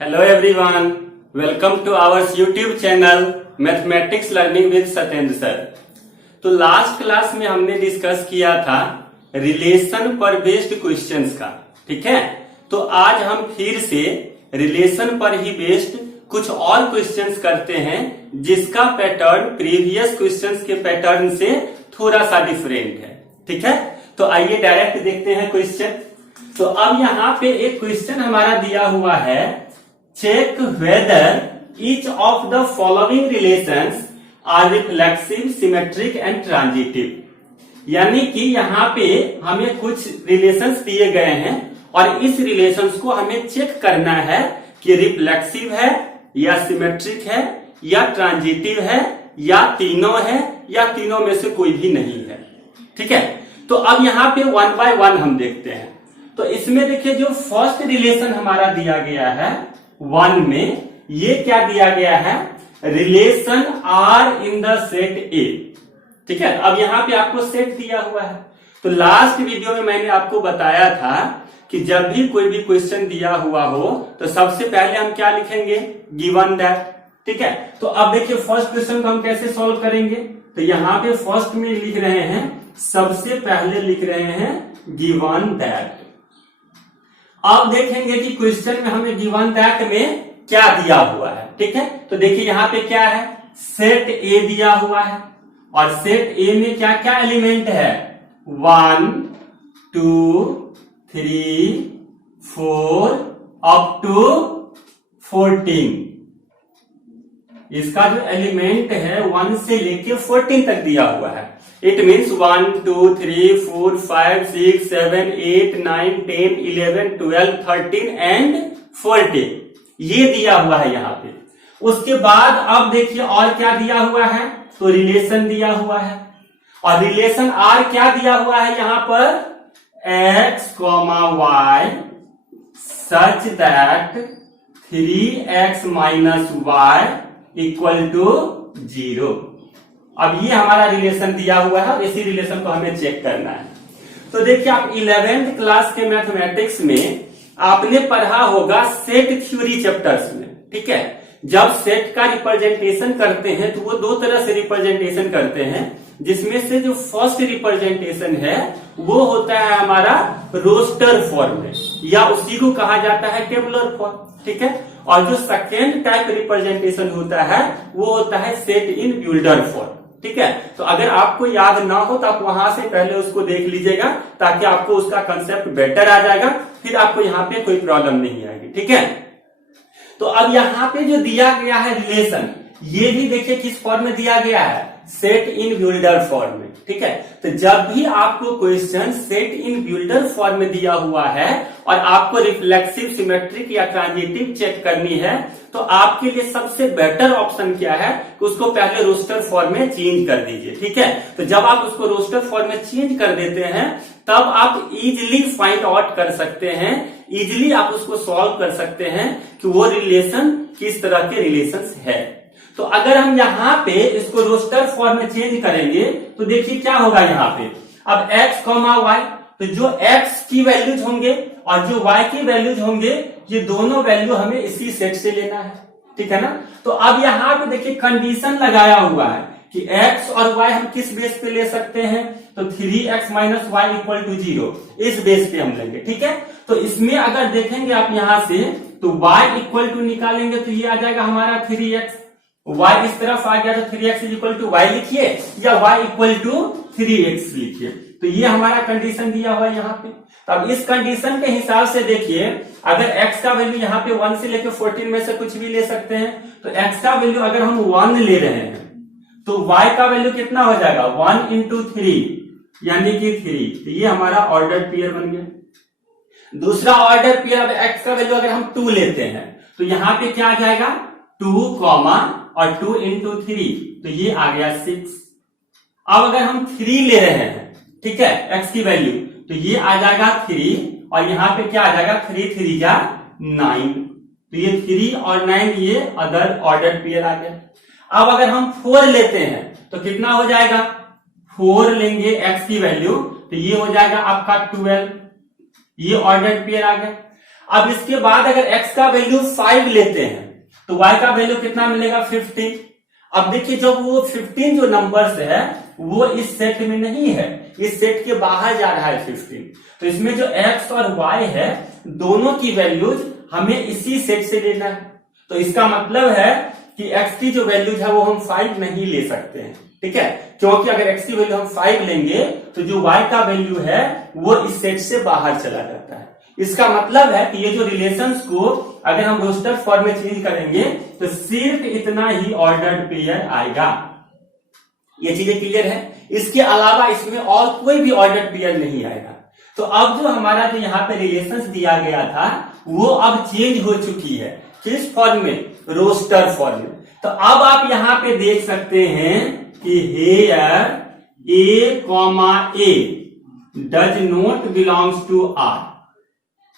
Hello everyone, welcome to our YouTube channel Mathematics Learning with Satyendra sir. तो last class में हमने discuss किया था रिलेशन पर बेस्ड क्वेश्चंस का, ठीक है। तो आज हम फिर से रिलेशन पर ही बेस्ड कुछ और क्वेश्चंस करते हैं जिसका पैटर्न प्रीवियस क्वेश्चंस के पैटर्न से थोड़ा सा डिफरेंट है, ठीक है। तो आइए डायरेक्ट देखते हैं क्वेश्चन। तो अब यहाँ पे एक क्वेश्चन हमारा दिया हुआ है, check whether each of the following relations are reflexive, symmetric and transitive. यानी कि यहाँ पे हमें कुछ रिलेशंस दिए गए हैं और इस रिलेशंस को हमें चेक करना है कि रिफ्लेक्सिव है या सिमेट्रिक है या ट्रांजिटिव है या तीनों है या तीनों में से कोई भी नहीं है, ठीक है। तो अब यहाँ पे वन बाय वन हम देखते हैं। तो इसमें देखिए जो फर्स्ट रिलेशन हमारा दिया गया है वन में, ये क्या दिया गया है, relation R in the set A, ठीक है। अब यहाँ पे आपको सेट दिया हुआ है। तो लास्ट वीडियो में मैंने आपको बताया था कि जब भी कोई भी क्वेश्चन दिया हुआ हो तो सबसे पहले हम क्या लिखेंगे, गिवन दैट, ठीक है। तो अब देखिए फर्स्ट क्वेश्चन को हम कैसे सॉल्व करेंगे। तो यहाँ पे फर्स्ट में लिख रहे हैं, सबसे पहले लिख रहे हैं गिवन दैट। अब देखेंगे कि क्वेश्चन में हमें गिवन दैट में क्या दिया हुआ है, ठीक है। तो देखिए यहाँ पे क्या है, सेट ए दिया हुआ है और सेट ए में क्या क्या एलिमेंट है, 1 2 3 4 अप टू 14। इसका जो एलिमेंट है 1 से लेके 14 तक दिया हुआ है। इट मीन्स 1 2 3 4 5 6 7 8 9 10 11 12 13 एंड 14, ये दिया हुआ है यहाँ पे। उसके बाद अब देखिए और क्या दिया हुआ है, तो रिलेशन दिया हुआ है और रिलेशन आर क्या दिया हुआ है यहाँ पर, x, y such that 3x minus y equal to 0। अब ये हमारा रिलेशन दिया हुआ है और इसी रिलेशन को हमें चेक करना है। तो देखिए आप 11th क्लास के मैथमेटिक्स में आपने पढ़ा होगा सेट थ्योरी चैप्टर्स में, ठीक है। जब सेट का रिप्रेजेंटेशन करते हैं तो वो दो तरह से रिप्रेजेंटेशन करते हैं, जिसमें से जो फर्स्ट रिप्रेजेंटेशन है वो होता है हमारा रोस्टर फॉर्म में, या उसी को कहा जाता है टेबुलर फॉर्म, ठीक है। और जो सेकेंड टाइप रिप्रेजेंटेशन होता है वो होता है सेट इन बिल्डर फॉर्म, ठीक है। तो अगर आपको याद ना हो तो आप वहां से पहले उसको देख लीजिएगा ताकि आपको उसका कंसेप्ट बेटर आ जाएगा, फिर आपको यहाँ पे कोई प्रॉब्लम नहीं आएगी, ठीक है। तो अब यहाँ पे जो दिया गया है रिलेशन, ये भी देखिए किस फॉर्म में दिया गया है, सेट इन बिल्डर फॉर्म में, ठीक है। तो जब भी आपको क्वेश्चन सेट इन बिल्डर फॉर्म में दिया हुआ है और आपको रिफ्लेक्सिव, सिमेट्रिक या ट्रांजिटिव चेक करनी है, तो आपके लिए सबसे बेटर ऑप्शन क्या है कि उसको पहले रोस्टर फॉर्म में चेंज कर दीजिए, ठीक है। तो जब आप उसको रोस्टर फॉर्म में चेंज कर देते हैं तब आप इजिली फाइंड आउट कर सकते हैं, इजिली आप उसको सॉल्व कर सकते हैं कि वो रिलेशन किस तरह के रिलेशंस है। तो अगर हम यहाँ पे इसको रोस्टर फॉर्म में चेंज करेंगे तो देखिए क्या होगा यहाँ पे, अब x, y, तो जो x की वैल्यूज होंगे और जो y की वैल्यूज होंगे, ये दोनों वैल्यू हमें इसी सेट से लेना है, ठीक है ना। तो अब यहाँ पे देखिए कंडीशन लगाया हुआ है कि x और y हम किस बेस पे ले सकते हैं, तो 3x minus y equal to 0, इस बेस पे हम लेंगे, ठीक है। तो इसमें अगर देखेंगे आप यहाँ से तो y इक्वल टू निकालेंगे तो ये आ जाएगा हमारा 3x, y इस तरफ आ गया तो 3x इक्वल टू y लिखिए या y इक्वल टू 3x लिखिए। तो ये हमारा कंडीशन दिया हुआ है यहाँ पे। तो अब इस कंडीशन के हिसाब से देखिए, अगर x का वैल्यू यहाँ पे 1 से लेकर 14 में से कुछ भी ले सकते हैं, तो x का वैल्यू अगर हम 1 ले रहे हैं तो y का वैल्यू कितना हो जाएगा, 1 इंटू 3 यानी कि 3। तो ये हमारा ऑर्डर पेयर बन गया। दूसरा ऑर्डर पेयर, अब x का वैल्यू अगर हम 2 लेते हैं तो यहाँ पे क्या आ जाएगा, 2 कॉमा और 2 इंटू 3, तो ये आ गया 6। अब अगर हम 3 ले रहे हैं, ठीक है, x की वैल्यू, तो ये आ जाएगा 3 और यहाँ पे क्या आ जाएगा, 3 3 जा 9, तो ये 3 और 9 ये अदर ऑर्डर पेयर आ गया। अब अगर हम 4 लेते हैं तो कितना हो जाएगा, 4 लेंगे x की वैल्यू, तो ये हो जाएगा आपका 12, ये ऑर्डर पेयर आ गया। अब इसके बाद अगर x का वैल्यू 5 लेते हैं तो y का वैल्यू कितना मिलेगा 15। अब देखिए जब वो 15 जो नंबर्स है वो इस सेट में नहीं है, इस सेट के बाहर जा रहा है 15, तो इसमें जो x और y है दोनों की वैल्यूज हमें इसी सेट से लेना है। तो इसका मतलब है कि x की जो वैल्यूज है वो हम 5 नहीं ले सकते हैं, ठीक है, क्योंकि अगर x की वैल्यू हम 5 लेंगे तो जो y का वैल्यू है वो इस सेट से बाहर चला जाता है। इसका मतलब है कि ये जो रिलेशंस को अगर हम रोस्टर फॉर्म में चेंज करेंगे तो सिर्फ इतना ही ऑर्डर्ड पेयर आएगा। ये चीजें क्लियर है? इसके अलावा इसमें और कोई भी ऑर्डर्ड पेयर नहीं आएगा। तो अब जो हमारा जो यहाँ पे रिलेशंस दिया गया था वो अब चेंज हो चुकी है। किस फॉर्म में? रोस्टर फॉर्म में। तो अब आप यहाँ पे देख सकते हैं कि here A, does not belongs to R,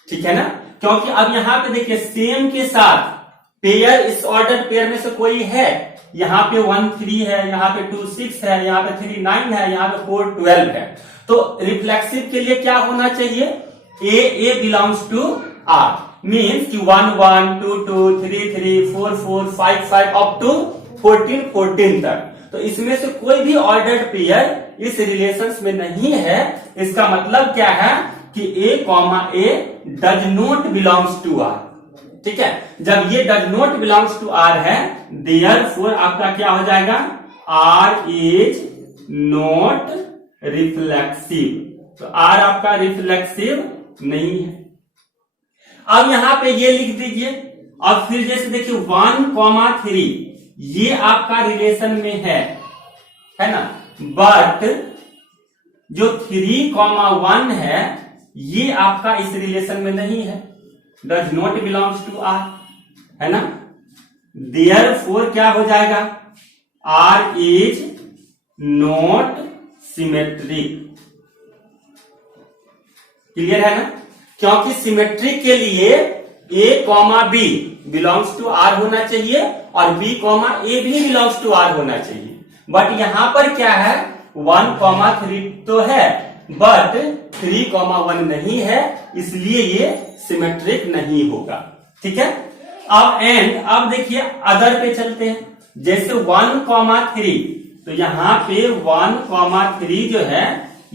ठीक है ना, क्योंकि अब यहाँ पे देखिए सेम के साथ पेयर इस ऑर्डर पेयर में से कोई है, यहाँ पे 1 3 है, यहाँ पे 2 6 है, यहाँ पे 3 9 है, यहाँ पे 4 12 है। तो रिफ्लेक्सिव के लिए क्या होना चाहिए? A belongs to R, means कि 1 1 2 2 3 3 4 4 5 5 अप टू 14 तक। तो इसमें से कोई भी ऑर्डर्ड पेयर इस रिलेशंस में नहीं है। इसका मतलब क्या है कि A does not belongs to R, ठीक है। जब ये does not belongs to R है देयरफॉर आपका क्या हो जाएगा? R is not reflexive. तो R आपका रिफ्लेक्सिव नहीं है। अब यहां पे ये लिख दीजिए। अब फिर जैसे देखिए 1 3 ये आपका रिलेशन में है ना, बट जो 3 1 है ये आपका इस रिलेशन में नहीं है, does not belongs to R, है ना। देयरफॉर क्या हो जाएगा? R is not symmetric. Clear है ना, क्योंकि सिमेट्रिक के लिए A, B belongs to R होना चाहिए और B, A भी बिलोंग्स टू R होना चाहिए। बट यहां पर क्या है? 1 3 तो है बट 3 1 नहीं है, इसलिए ये सिमेट्रिक नहीं होगा, ठीक है। अब देखिए अदर पे चलते हैं। जैसे 1 3 तो यहां पे 1 3 जो है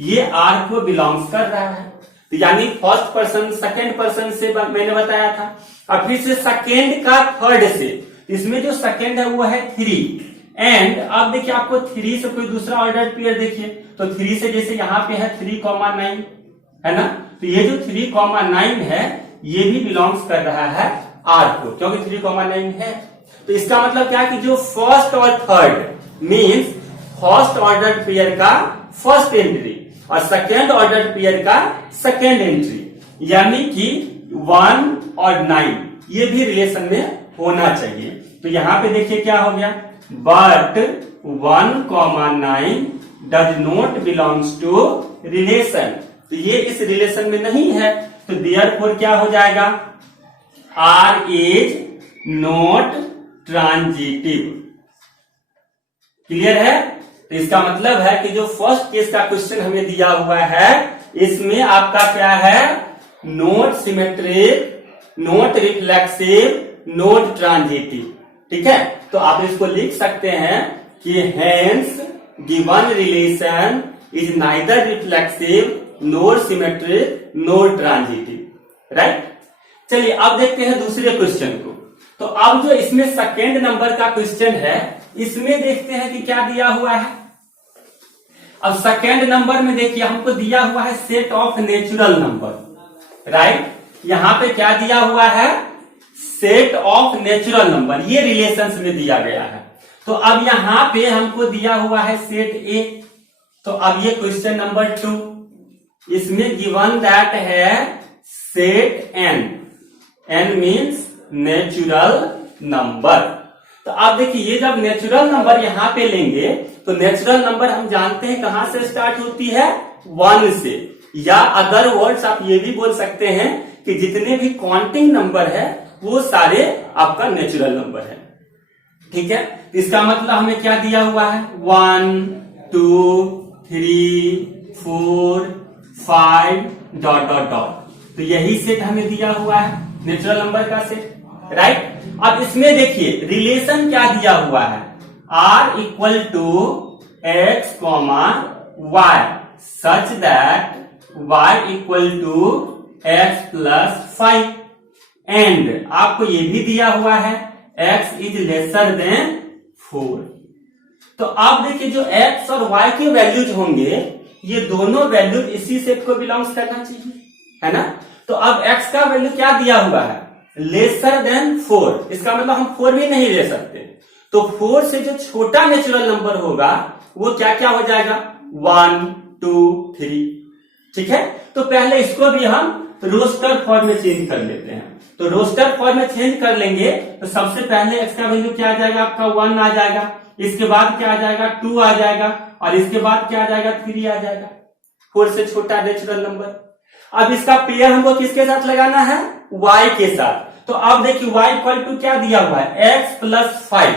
ये R को बिलोंग्स कर रहा है, तो यानी फर्स्ट पर्सन सेकंड पर्सन से मैंने बताया था। अब फिर से सेकंड का थर्ड से, इसमें जो सेकंड है वो है 3 एंड अब देखिए आपको 3 से कोई दूसरा ऑर्डर पेयर देखिए तो 3 से जैसे यहाँ पे है 3 9 है ना, तो ये जो 3 9 है ये भी बिलोंग्स कर रहा है R को, क्योंकि 3 9 है। तो इसका मतलब क्या कि जो फर्स्ट और third means first order pair का फर्स्ट एंट्री और सेकेंड ऑर्डर पेयर का सेकेंड एंट्री, यानी कि 1 और 9 ये भी रिलेशन में होना चाहिए। तो यहां पे देखिए क्या हो गया? But 1 9 does not belongs to relation, तो ये इस रिलेशन में नहीं है, तो देयरफॉर क्या हो जाएगा? R is not transitive. Clear है? तो इसका मतलब है कि जो फर्स्ट केस का क्वेश्चन हमें दिया हुआ है इसमें आपका क्या है? Not symmetric, not reflexive, not transitive, ठीक है। तो आप इसको लिख सकते हैं कि hence given relation is neither reflexive NOR symmetric NOR transitive, right. चलिए अब देखते हैं दूसरे क्वेश्चन को। तो अब जो इसमें सेकेंड नंबर का क्वेश्चन है इसमें देखते हैं कि क्या दिया हुआ है। अब सेकेंड नंबर में देखिए हमको दिया हुआ है set of natural number, right. यहां पे क्या दिया हुआ है? सेट ऑफ नेचुरल नंबर, ये रिलेशंस में दिया गया है। तो अब यहां पे हमको दिया हुआ है सेट ए। तो अब ये क्वेश्चन नंबर 2, इसमें गिवन दैट है set N, N means natural number. तो आप देखिए ये जब नेचुरल नंबर यहां पे लेंगे तो नेचुरल नंबर हम जानते हैं कहां से स्टार्ट होती है? 1 से, या अदर वर्ड्स आप ये भी बोल सकते हैं कि जितने भी काउंटिंग नंबर है वो सारे आपका नेचुरल नंबर है, ठीक है। इसका मतलब हमें क्या दिया हुआ है? 1 2 3 4 5 ... तो यही सेट हमें दिया हुआ है। नेचुरल नंबर का सेट, राइट। अब इसमें देखिए रिलेशन क्या दिया हुआ है, r equal to x comma y such that y equal to x plus 5 and आपको ये भी दिया हुआ है x इज लेसर देन 4। तो आप देखिए जो x और y के वैल्यूज होंगे ये दोनों वैल्यूज इसी सेट को बिलोंग्स करना चाहिए, है ना। तो अब x का वैल्यू क्या दिया हुआ है, लेसर देन 4, इसका मतलब हम 4 भी नहीं ले सकते। तो 4 से जो छोटा नेचुरल नंबर होगा वो क्या क्या हो जाएगा, 1 2 3, ठीक है। तो पहले इसको भी हम रोस्टर फॉर्म में चेंज कर लेते हैं। तो रोस्टर फॉर्म में चेंज कर लेंगे तो सबसे पहले x का वैल्यू क्या आ जाएगा, आपका 1 आ जाएगा, इसके बाद क्या आ जाएगा 2 आ जाएगा, और इसके बाद क्या आ जाएगा 3 आ जाएगा, 4 से छोटा नेचुरल नंबर। अब इसका पेयर हमको किसके साथ लगाना है, y के साथ। तो अब देखिए y इक्वल टू क्या दिया हुआ है, x प्लस 5।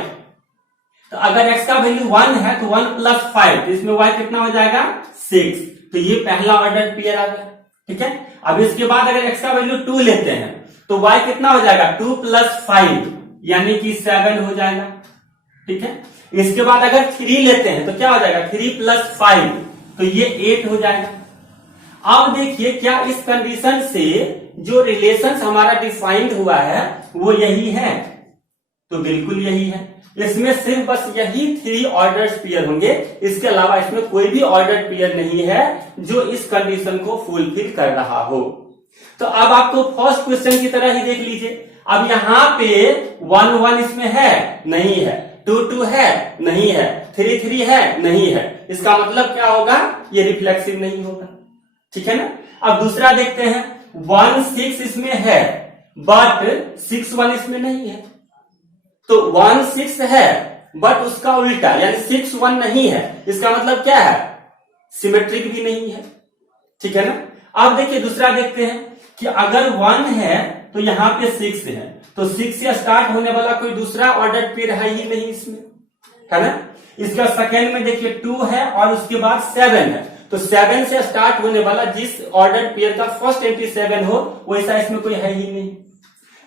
तो अगर x का वैल्यू 1 है तो 1 प्लस 5, तो इसमें y कितना हो जाएगा 6। तो ये पहला ऑर्डर पेयर आ गया, ठीक है। अब इसके बाद अगर x का वैल्यू 2 लेते हैं तो y कितना हो जाएगा 2 प्लस 5 यानी कि 7 हो जाएगा, ठीक है। इसके बाद अगर 3 लेते हैं तो क्या हो जाएगा 3 प्लस 5, तो ये 8 हो जाएगा। अब देखिए क्या इस कंडीशन से जो रिलेशन हमारा डिफाइंड हुआ है वो यही है, तो बिल्कुल यही है। इसमें सिर्फ बस यही 3 ऑर्डर्ड पेयर होंगे, इसके अलावा इसमें कोई भी ऑर्डर्ड पेयर नहीं है जो इस कंडीशन को फुलफिल कर रहा हो। तो अब आपको फर्स्ट क्वेश्चन की तरह ही देख लीजिए। अब यहाँ पे 1 1 इसमें है, नहीं है, 2 2 है, नहीं है, 3 3 है, नहीं है, इसका मतलब क्या होगा, ये रिफ्लेक्सिव नहीं होगा, ठीक है ना। अब दूसरा देखते हैं, 1 6 इसमें है बट 6 1 इसमें नहीं है। तो 1 6 है बट उसका उल्टा यानी 6 1 नहीं है, इसका मतलब क्या है, सिमेट्रिक भी नहीं है, ठीक है ना। अब देखिए दूसरा देखते हैं कि अगर 1 है तो यहाँ पे 6 है, तो 6 से स्टार्ट होने वाला कोई दूसरा ऑर्डर पेयर है ही नहीं इसमें, है ना। इसका सेकेंड में देखिए 2 है और उसके बाद 7 है, तो 7 से स्टार्ट होने वाला जिस ऑर्डर पेयर का फर्स्ट एंट्री 7 हो वैसा इसमें कोई है ही नहीं।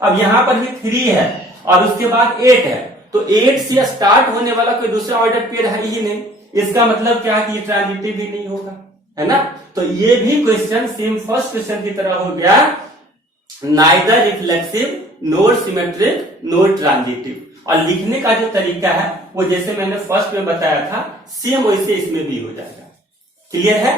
अब यहां पर भी 3 है और उसके बाद 8 है, तो 8 से स्टार्ट होने वाला कोई दूसरा ऑर्डर पेयर है ही नहीं, इसका मतलब क्या है कि ये ट्रांजिटिव भी नहीं होगा, है ना। तो ये भी क्वेश्चन सेम फर्स्ट क्वेश्चन की तरह हो गया, नाइदर रिफ्लेक्सिव नोर सिमेट्रिक नोर ट्रांजिटिव। और लिखने का जो तरीका है वो जैसे मैंने फर्स्ट में बताया था सेम वैसे इसमें भी हो जाएगा। क्लियर है।